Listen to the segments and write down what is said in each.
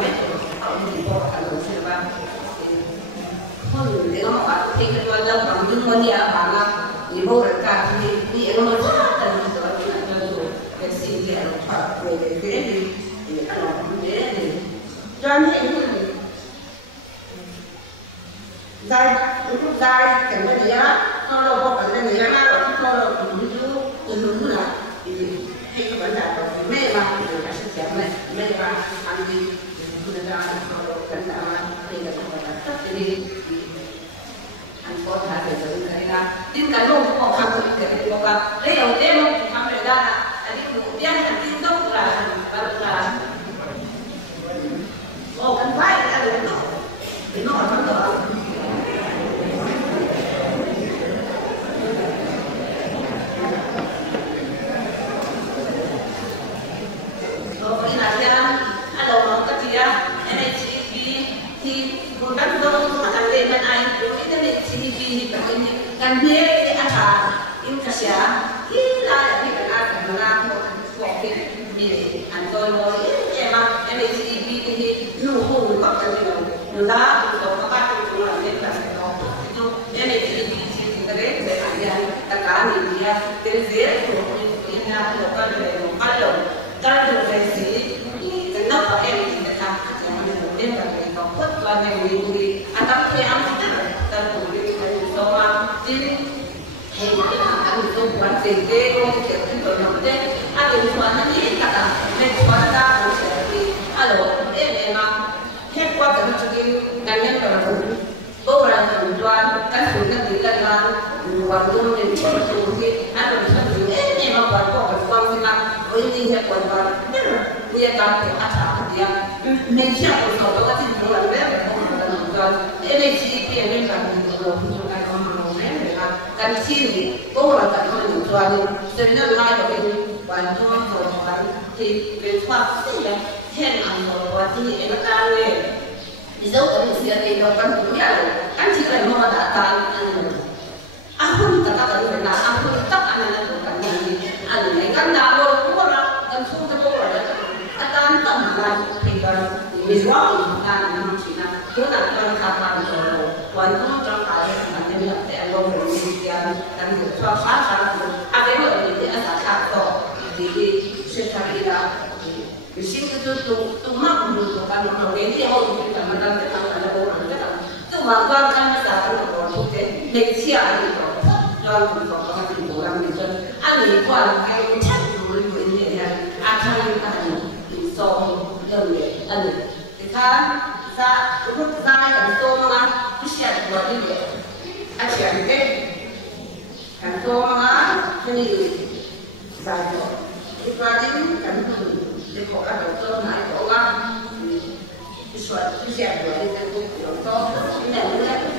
mấy họ thì có cả đồ xe ba thôi để nó bắt thì cái đồ lâu bằng những món nhà hàng là thì mua được cả thì em nó rất là cần rồi cái gì thì nó phải về cái gì thì nó để cho anh em dài lúc dài cái gì á nó đâu có phải cái gì á nó đâu cũng như từ lúc nào thì hay các bạn đã có mẹ mà người ta sẽ chém mẹ mà ăn đi người ta cần là thì là không phải tất thì anh có thể để tới đây là tin cái luôn cũng không được để được cả lấy đầu tiên không tham được ra là anh đi một tiên là tin tốt là cần phải là đúng rồi thì nó là đó rồi là ra anh đầu nó cái gì á NHCP thì một cái đâu mà cần để bên ai cũng biết đến NHCP thì cái cần biết cái anh à in cái gì á ít là cái anh làm một cái gì anh tôi nói em mà NHCP thì nụ hôn có cái gì đâu đó các bạn cũng làm đến là đó NHCP thì cái đấy sẽ là tất cả những cái dễ của những nhà của các bạn đều các được về gì cái nước của em thì người ta nên là cái có quất và ngày người ăn tắm thì ăn ta cũng đi cái số mà đi hay cái ăn dùng quán gì cái công việc cái tổ nhóm thế ăn được quán nó như thế cả nên quán ta cũng sẽ đi alo em mà hết qua cái cá nhân là bố là đoàn các phụ nữ thì là đoàn công nhân của chúng thì ăn được sản em mà đoàn có cái quan thì là với những cái quan đoàn dia kan attack dia men siapa tahu kalau itu luar biasa NHCP ini kan kan sini orang kan menjual sebenarnya lain dari bantu orang thì về khoa thì là hiện rồi thì em ta về di dấu ở một cái thì nó vẫn cũng vậy anh chỉ là mua đã tan aku tak tahu benda aku tak anak bukan ini anu ini kan dah orang kan sudah orang atan tak nak tinggal visual kan Cina tu nak orang kata orang wanita orang kaya macam ni ada orang bersiap dan suasana ada orang ini ada satu jadi secara di sini tu mak dulu kan orang ini orang kita macam ada orang tu mak kan satu orang tu Malaysia itu orang tu orang itu ani kuat kayu cat dulu ini ya akan so đơn vị anh thì khá ra lúc ra làm tô mà cái xe của đi về anh xe thì cái làm tô mà cái gì dài rồi thì qua đến cảnh đường thì có các đầu tô này có cái xe của đi cái đầu tô cái này nữa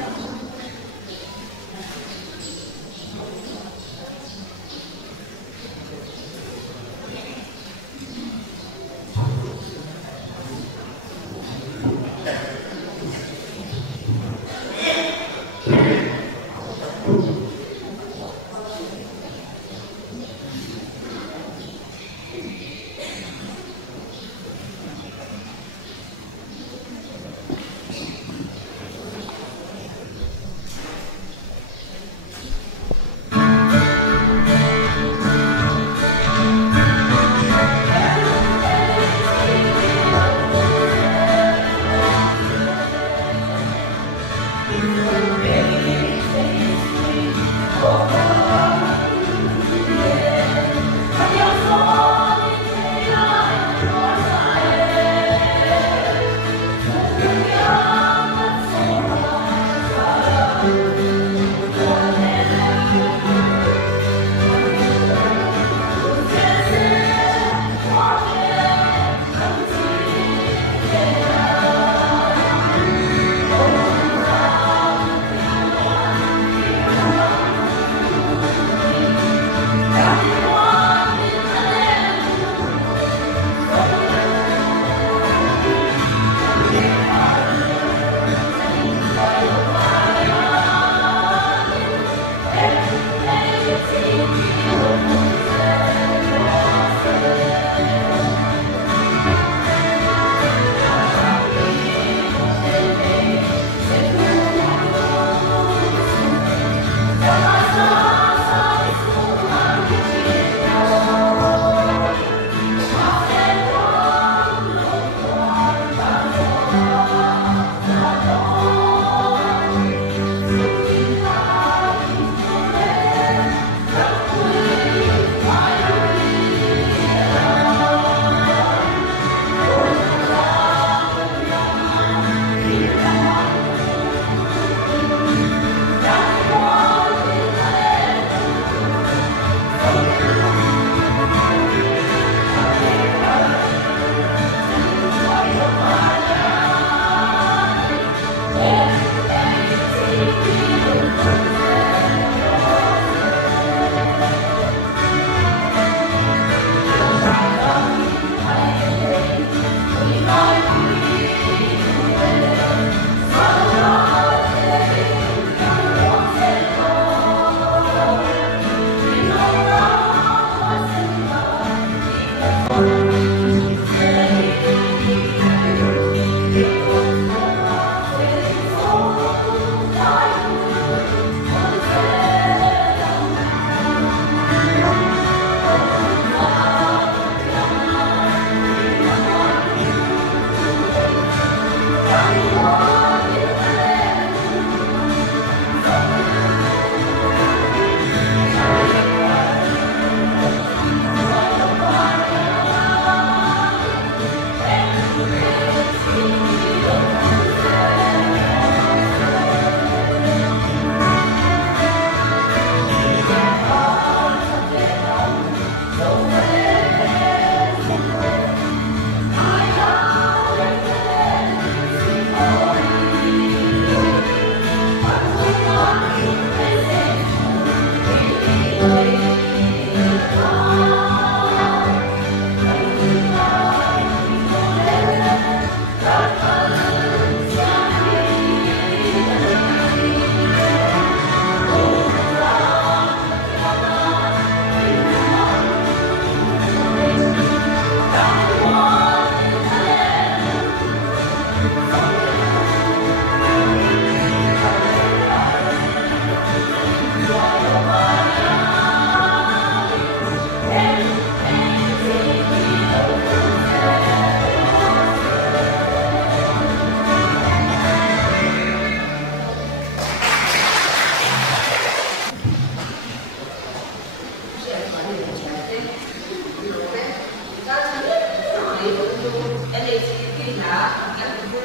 là anh cũng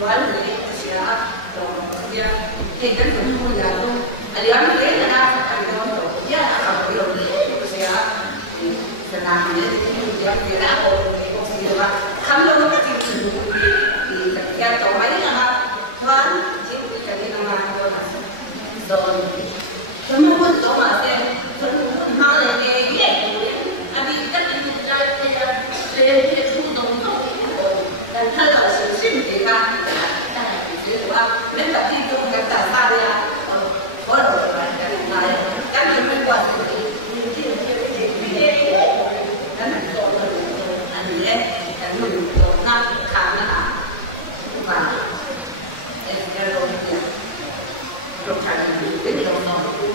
nói là sẽ rồi thì cái cũng không là luôn anh đi ăn cái là anh không được giá là không được sẽ làm những cái đã ổn thì là thăm luôn cái chuyện thì theo tổ máy là thoáng chứ cái này là rồi tôi muốn quân số mà xem tôi muốn nói là nghe nghe anh đi cách đi ra để thu đồng không但他老是性格吧，是吧？没把这种给打发的呀，我老是把这个拿来，赶紧没关系，咱们做的，俺们咱们做那看那，是吧？这东西，做产品这种东西。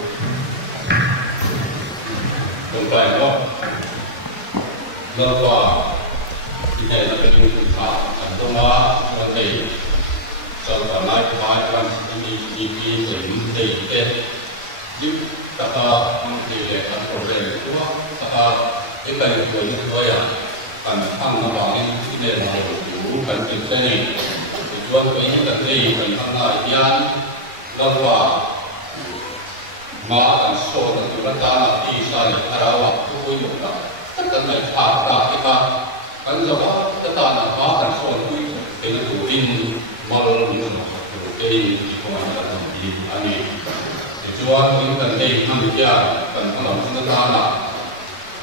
đúng vậy không? Lâu qua thì này là cái sự thảo sản xuất hóa có thể trong cả mai mai quan đi đến để giúp các thì để các tổ chức của các cái bệnh của những người cần thăng nó vào những cái nền mà chủ cần kiểm tra này thì cho cái những cái gì mình tham lại gian lâu qua mà cần số là chúng ta là đi sai là ra hoặc tôi dùng là tất cả này phá ra cái ba kan jawa tata na ka kan so ni ke na tu tin mal ni ke di ko na ta di ani e chuan in kan nei na mi ya kan ka lam na ta na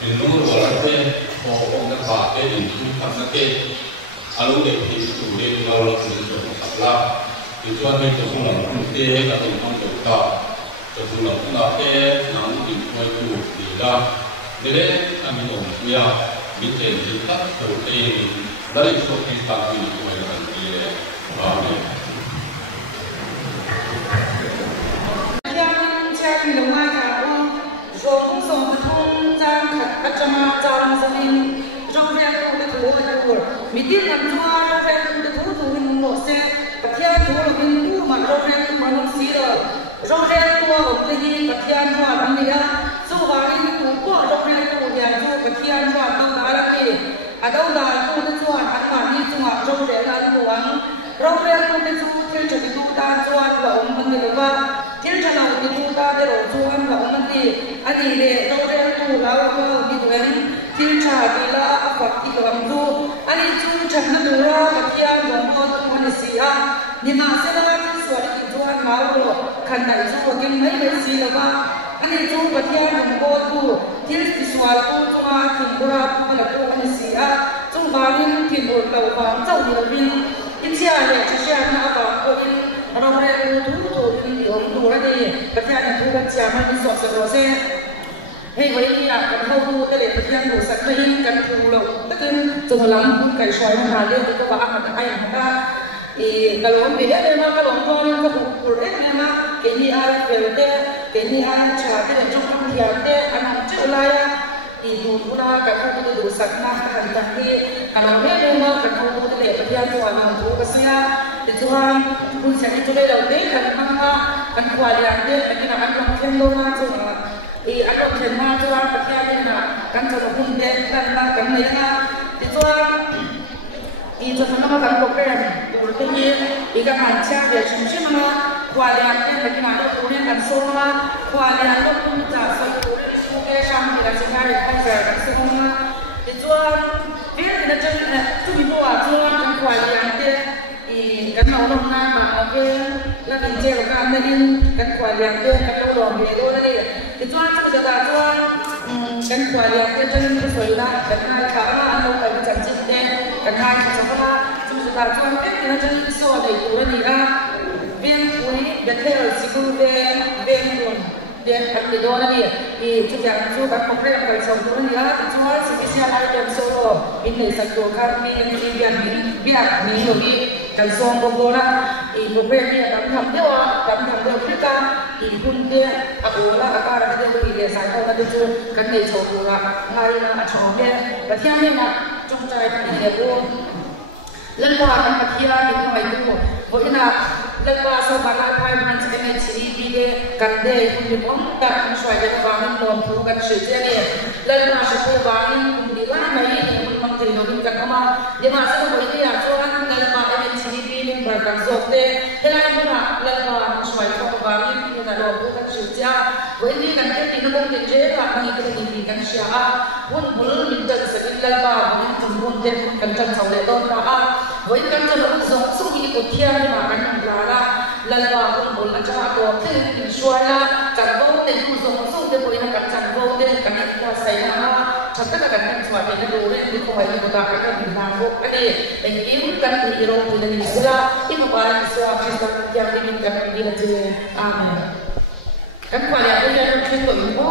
in nu ro la te ko na ka ke in tu kan na ke alu de ti tu de no lo ni so la e chuan ni to sun la ku te ka tu phong tu ta to sun la na te na ni ko tu di la de le ami no ya 밑에 이제 딱 그때 나를 속에 딱 있는 거예요. 이게 마음에 yang cha ni lo mai ka o rong song thong jang khat achama jang sanin rong re ko de thu ha ko mi tin nam chua rong re ko de thu hin no se pathia thu lo hin tu ma rong re ko ma si ro rong re ko o te hi pathia no ang ni ya so wa rin tu ko rong re ko ya so pathia no ang da la ke adau da ko de chuan an ma ni chunga rong re la ko ang rong re ko de chu thil chu tu ta chuan wa om man ni lo ba thil chana ni tu ta de ro chuan wa om man ni ani le rong re tu la ko ni tu ren thil cha di la a fa ki lo am du ani chu chan na du ra pathia no ko tu ni si a ni ma se la ki so ri chuan ma ro khan nai chu ko kin mai mai si lo ba ani chu pathia no ko tu thil ti swal tu chuwa thin bura tu la tu ni si a chu ba rin thin bur lo ba chau ni lo bin in sia le cha sia na ba ko in rong re tu tu in di om tu ra ni pathia na tu ka cha ma ni so se ro se hei với nhà cần hậu thu để thực hiện đủ sạch với cần thu lộc tất nhiên chúng lắm cái xoay mà hà liên các bạn mà ai mà ta thì kalau mình biết em mà kalau con có một cuộc em mà cái gì ai về đây cái gì ai trả cái trong công việc đây anh làm chưa lại thì đủ là cái thu đủ sạch mà thành thật thì kalau biết em mà cần thu để thực hiện cho anh thu cái gì thì chúng cũng sẽ đi đây đầu tiên cần quản lý đây cái nào anh làm thêm đâu mà chúng thì anh làm thêm mà cho anh thực hiện là cần cho nó cũng đẹp cần là cần này là thì cho nó cần program đủ cái gì thì các bạn cha về chúng sinh mà quản lý cái cái nào nó cũng nên cần số mà quản lý nó cũng trả số cũng cái sang thì là chúng ta để không phải cần số mà thì cho biết thì nó chân chúng mình mua cho quản lý thì cái nào nó na mà cái là mình chơi của các anh nên cái quản lý cái đâu đó về đâu đây thì cho chúng ta cho cái quản lý cái chân cái sợi lá cái hai cả là anh đâu phải chặt chẽ đen cái hai cái chúng ta cho biết thì nó chân số này của mình ra viên cuối để theo sự cố về luôn để các cái đó này thì chúng ta cho các công việc phải xong rồi thì á chúng ta sẽ sẽ lại đem solo in này sẽ có các mình biết mình hiểu đi cái xong rồi đó thì công việc này làm theo tất cả thì kun dia aku là akar dia bagi dia sai tahu tadi tu kan dia coba lah hari nak coba dia bagian ni nak trong trai dia pun lần qua kan pathia ni mai tu bởi na lần qua sau ba la mai man sẽ nghe chỉ đi dia kan dia kun dia pun tak sesuai dengan bangun dalam tu kan sejak ni lần qua sẽ cô bangun kun dia lah mai mang terima kan kama dia masuk boleh dia cuan in je la ngi ka ni kan sia a hun bul min dan sa in la ba min jum hun de kan tan sau le don ta a voi kan tan ru zong su ni ko thia ni ma kan la la la ba hun bul a cha ko the ni shwa la kan bo te ku zong su de bo ina kan chan bo de kan ni ta sai na cha ta kan kan chwa te na do re ni ko hai ni ko ta ka ni na ko ani en kim kan ni ro ni ni sila in ba ni so a fi sa ya ni kan ni na je amen kan kwa ya ina ro chen ko ni bo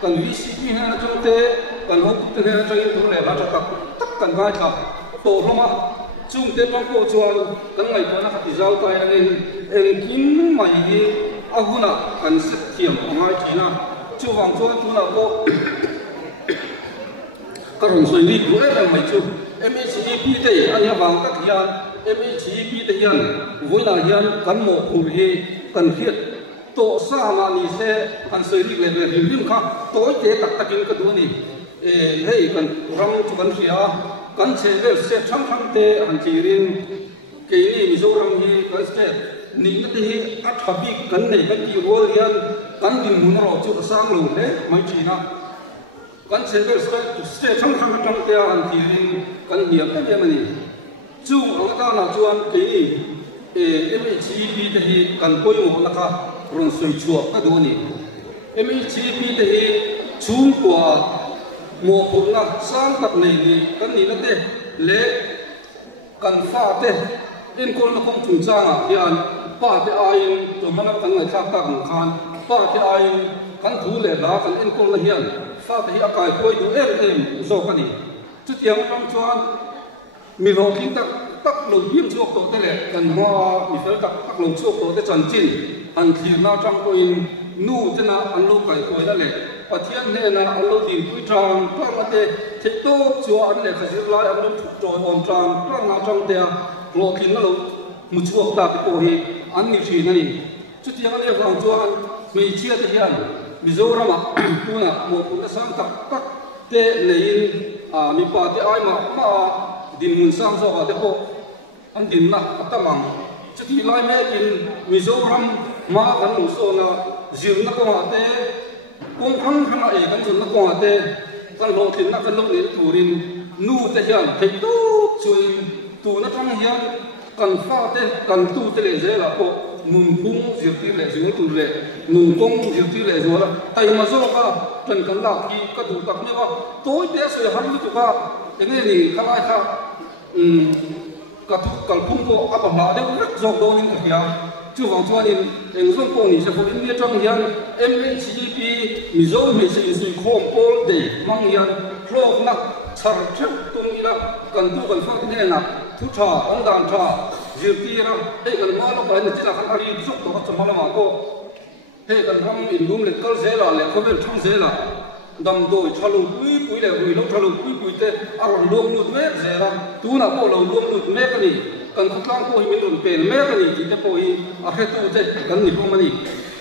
kan VCP na trong te kan hok te na trong in thule la ta tak kan vai tha to hloma chung te pang ko chuan kan ngai ko na khati zau tai angin en kin mai hi ahuna kan set thiam ngai thina chu wang chuan tu na ko ka rong soi li ku e mai chu MHCP te anya wang ka hian MHCP te hian voina hian kan mo khur hi kan hiat to sa ma ni se kan soi ri le rim kha to te tak takin ka du ni hei kan ram chu kan ria kan che le se thang thang te an chi rin ke ni mizoram hi kan se ni na te hi a thabi kan nei kan ti rol hian kan din mun ro chu sang lo le mai chi na kan che le se thang thang thang te an ti rin kan niam te mani chu ang ta na chuan ke ni MHCP te hi kan koi mo na kha rong soi chuak ka du ni MHCP te hi chung kwa mo phun na sang tak nei ni kan ni na te le kan fa te in kol na khom chung changa hian pa te ain to mana kan ngai thak tak khan pa te ain kan thu le la kan in kol na hian fa te hi akai koi du em zo ka ni chu tiang ram chuan mi ro king tak lo bim chuak to te le kan ma mi fel tak lo chuak to te chan chin an thir na tang ko in nu chena an lo kai ko la le pathian ne na an lo tin pui tang tang ate the to chu an le khazir lai an lo thuk joy om tang tang na tang te lo kin na lo mu chuak ta ko hi an ni thi na ni chu ti ang le wang chu an mi chia te hian Mizoram tu na mo pu na sang tak te lein mi pa te ai ma din mun sang zo ka te ko an din na atamang chuti lai me in Mizoram ma kan nu so na zil na ko ate kong khang khang ai kan zun na ko ate kan lo thin na kan lo ni turin nu te hian thei tu chui tu na thang hian kan fa te kan tu te le ze la ko nun kung zil ti le zung tu le nun kong zil ti le zo la tai ma zo ka kan la ki ka tu tak ni wa toi te so han lu tu ka enge ni khalai kha kal phung ko apa ma de rak zok do ning ka ya chu wang chuan in eng zong ko ni se ko in tang hian MHCP Mizo me se sui khom pol de mang hian pro nak char chep tung ila kan tu kan fa ne na thu tha ang dan tha jirti ra ei kan ma lo ba ne chila kan ari zuk to cha ma ma ko he kan ram in lum le kal se la le ko ben thang se la dam do chalu pui le ui lo chalu pui te aron lom lut me se ra tu na ko lo lom lut me ka ni kan khutlang ko hi min run pen me ka ni ti te po hi a he tu te kan ni ko ma ni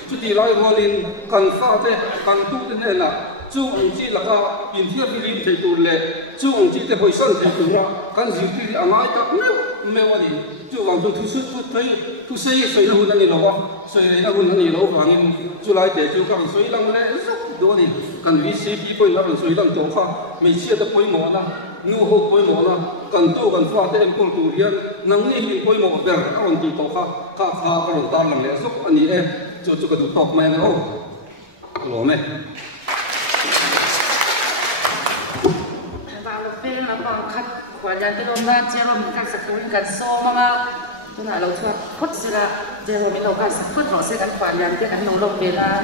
chu ti lai rolin kan fa te kan tu te ne la chu ang chi la ka in thia filin thei tu le chu ang chi te hoi san thei tu ra kan ji ti angai ta me wa ni chu wang tu su tu thei tu sei sei lu na ni lo wa sei na gun ni lo wang in chu lai te chu kan sei lang le do ni kan vi se pi poi na sei lang to kha me chia ta poi mo na nu ho poi mo na kan tu kan fa te em pul tu rian nang ni hi poi mo ber ka on ti to kha ka ro ta lang le sok ani e chu ka du tok me na o lo me quả nhân cái hôm nay chơi rồi mình cắt sạch phun cắt xô mà tôi nói lâu chưa phút xưa là chơi rồi mình lâu cắt phút họ sẽ cắt quả nhân cái ăn nấu lồng về là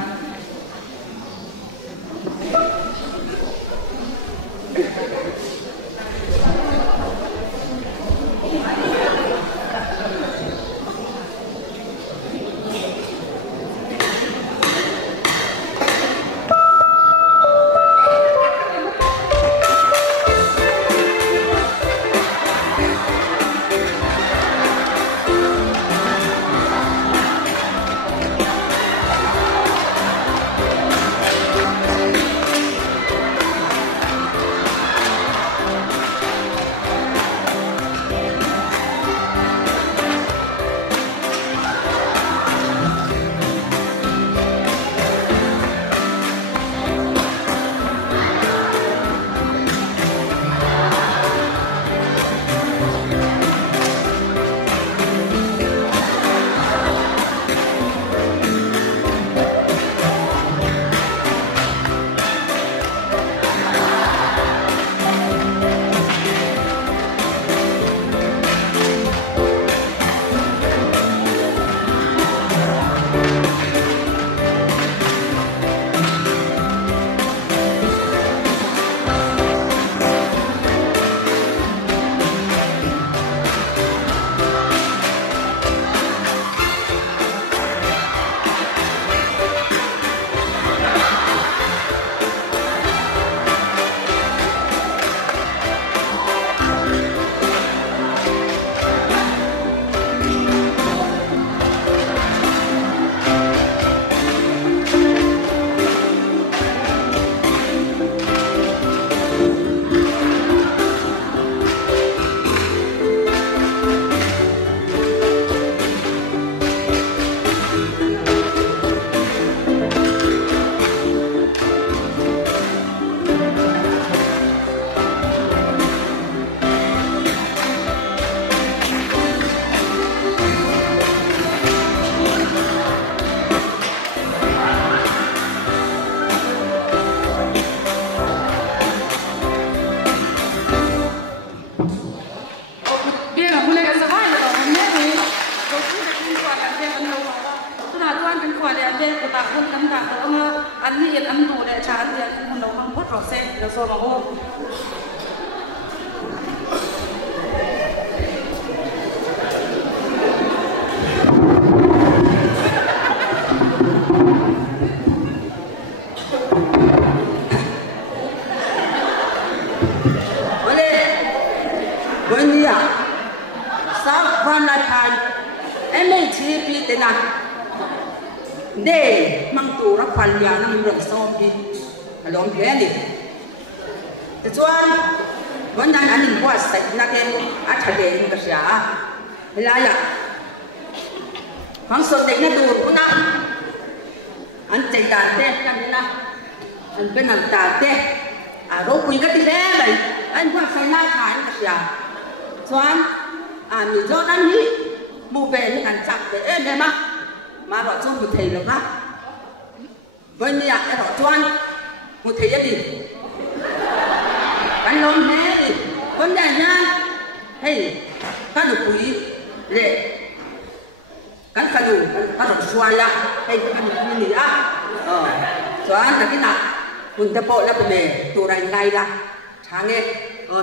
hange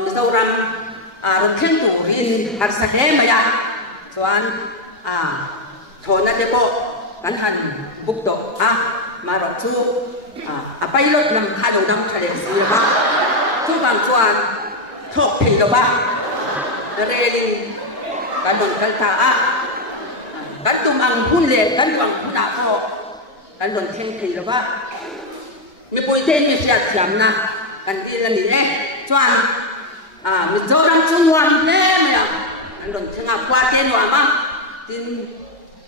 mizoram ron theng tu rin har sa he maya chuan thona te po kan han buk to ma ro chu pilot nam halo nam thale si ba chu bang chuan thok thei lo ba relin kan don kal ta kan tum ang hun le kan wang na ko kan don theng thei lo ba mi poi ten mi sia thiam na kan ti la ni le chuan mi zoram chung wan le maya kan don thenga kwa te no ma tin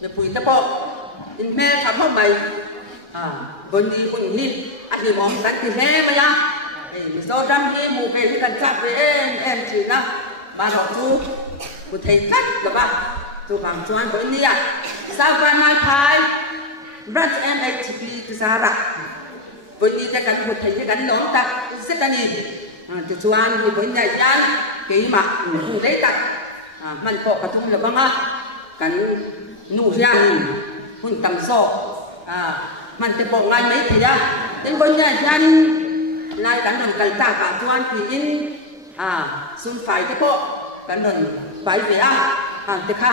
mi pui ta po tin me tham ho mai bon di kun ni ani mom kan ti le maya mi zoram ni mu ke kan cha pe en chi na ba ro chu ku thei kat la ba tu bang chuan bon ni sa va mai phai branch and actively tu sara bon ni ta kan ku thei kan nom ta se ta ni tu chuan ni bon ya yan ke ma ku dei ta man ko ka thum la ba nga kan nu hian hun tam so man te bo ngai mai thi ya ten bon ya yan nai kan don kal ta ka chuan ti in sun fai te po kan don fai ve te kha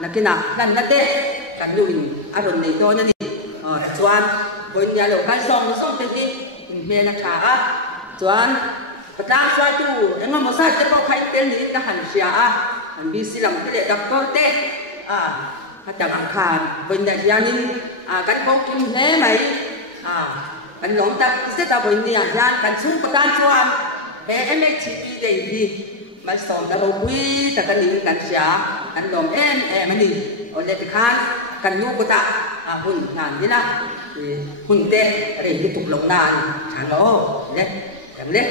na kina nan na te kan luin aron nei to na ni chuan bon ya lo kan song te ti me na tha chuan patang swai tu engam mo sa te po khai tel ni ka han sia an bi silam te le dak ko te ta ka khan bon ya yanin kan ko kim he mai kan nom ta se ta bon ni yan kan chung patang chuan be MHTV dei di mai som da lo wi ta kan ni kan sia kan nom man ni o le te khan kan nu ko ta hun nan ni na hun te re ki tuk long nan cha lo le kam le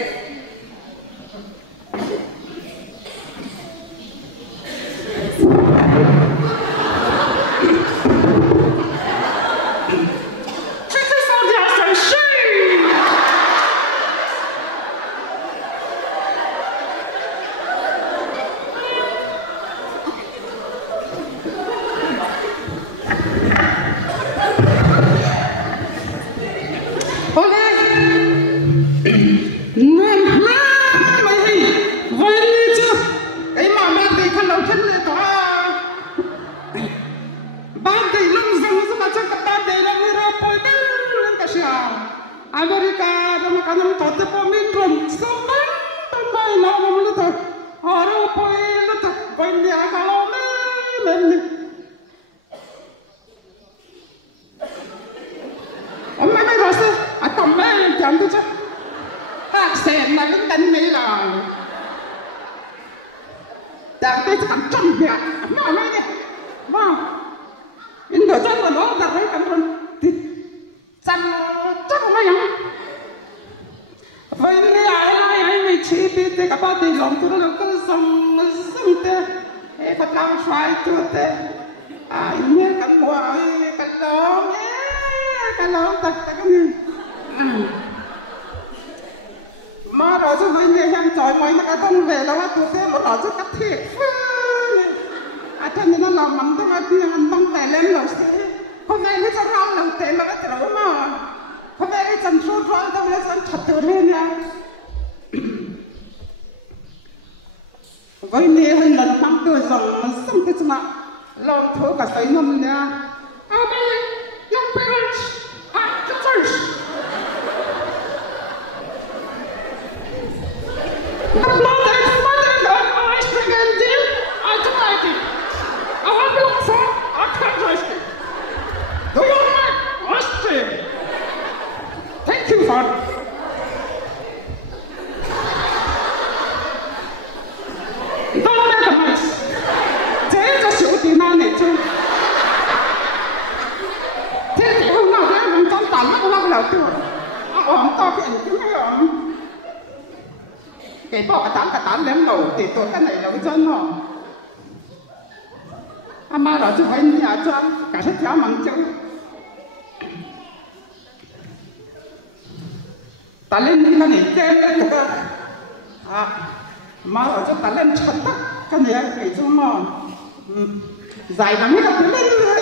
dài lắm hết rồi lên rồi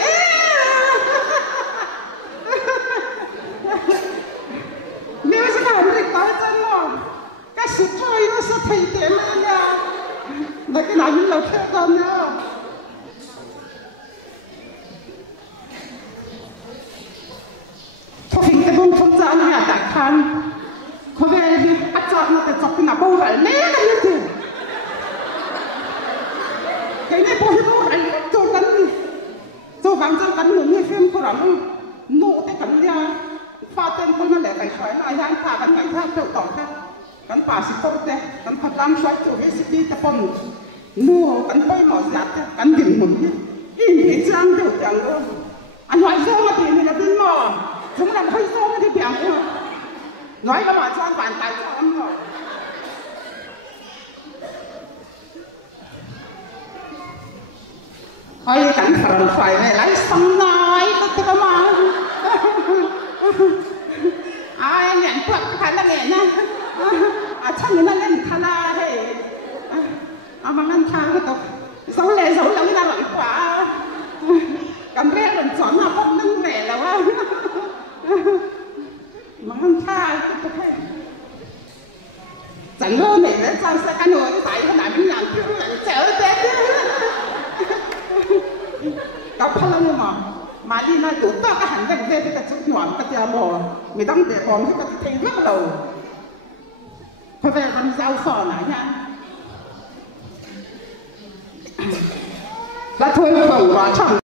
nếu sẽ làm được tới chân rồi cái sự thôi nó là những lời khen con nha. Thôi hình cái bông không ra nhà đại khan. Có về đi, bắt chọn nó phải chọc cái nào bông lại nế cái như thế. Cái này bông bông lại cho cắn đi. Cho vàng cho cắn người nghe phim của rắm. Nụ cái cắn ra. Pha tên tôi nó lại phải xoáy lại ra. Pha cắn ngay ra tiểu tỏ ra. Cắn bà xịt tốt thế. Cắn thật lắm xoáy chủ hết xịt đi ta bông. Nụ cắn bơi mỏ giáp thế. Cắn đỉnh một nhé. In bị trang tiểu chẳng luôn. Anh hỏi dơ mà thì mình là bên mỏ. Chúng làm hơi dơ mà thì bèng luôn. Nói là mà cho anh bàn tay cho anh rồi. Ôi cảnh phản phải này lấy xong nói tôi có mà. Ai nhận quật cái là nghề nha. Chắc người ta lên thà là hệ. Mà ngăn khang cái tục. Dấu lệ dấu lắm ra loại quả. Cầm rê lần chọn là bốc nâng rẻ là quá. Mà ngăn khang cái tục hay. Chẳng ngơ này đấy sao sẽ cái nồi tại cái này mình làm kiểu là chéo tết. Gặp phải là mà đi nói tụt ta cái hành động về cái chút nhọn cái nhà bò mình đang để còn cái thấy rất lâu. Thôi về con giao sò lại nha. Đã thôi bầu vào trong